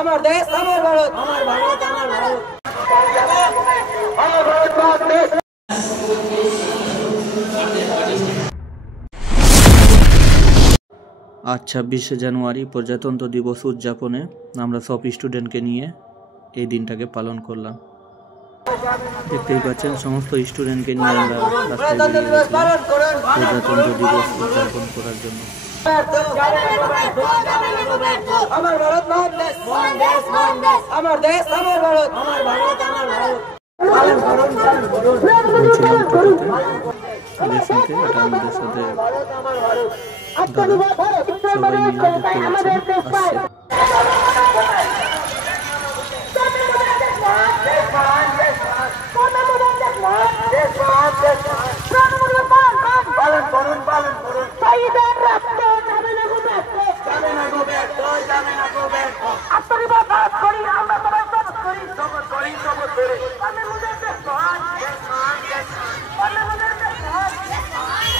আমার দেশ আমার ভারত, আমার ভারত আমার ভারত, আমার ভারত দেশ। আজ 26শে জানুয়ারি প্রজাতন্ত্র দিবস উদযাপনে আমরা সব স্টুডেন্টকে নিয়ে এই দিনটাকে পালন করলাম। দেখতেই পাচ্ছেন সমস্ত স্টুডেন্টকে নিয়ে আমরা রাস্তায় বেরিয়ে গেছিলাম প্রজাতন্ত্র দিবস উদযাপন করার জন্য। আমার ভারত মহান দেশ, মহান দেশ, মহান দেশ, আমার দেশ আমার ভারত, আমার ভারত আমার ভারত। বলছিলাম টোটোতে ওদের সাথে, এটা আমাদের সাথে দাদা সবাই মিলে দেখতে পাচ্ছেন আসছে। পালন করুন, পালন করুন, শহীদের রক্ত যাবে না গো ব্যর্থ, যাবে না গো ব্যর্থ, যাবে না গো ব্যর্থ। আত্মনির্ভর করি আমরা সবাই সবুজ করি, সবুজ করি, সবুজ করি। বাংলাদেশের দেশ মহান, দেশ মহান, দেশ মহান, বাংলাদেশের দেশ মহান, দেশ মহান।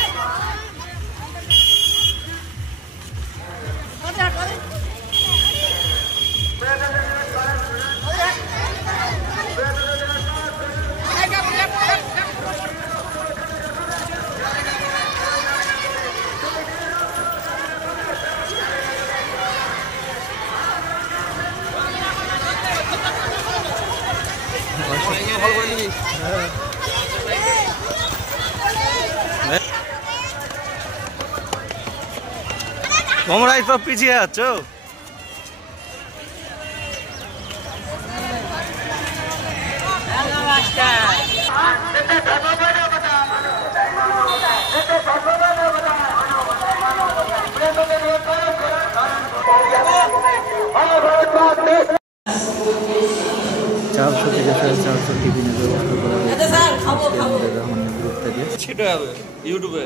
তোমরা সব পিছিয়ে যাচ্ছ। চারশো থেকে 450 টিফিনের ব্যবস্থা করা হয়েছে আমাদের রহমানের গ্রুপ থেকে। সেটা হবে ইউটিউবে।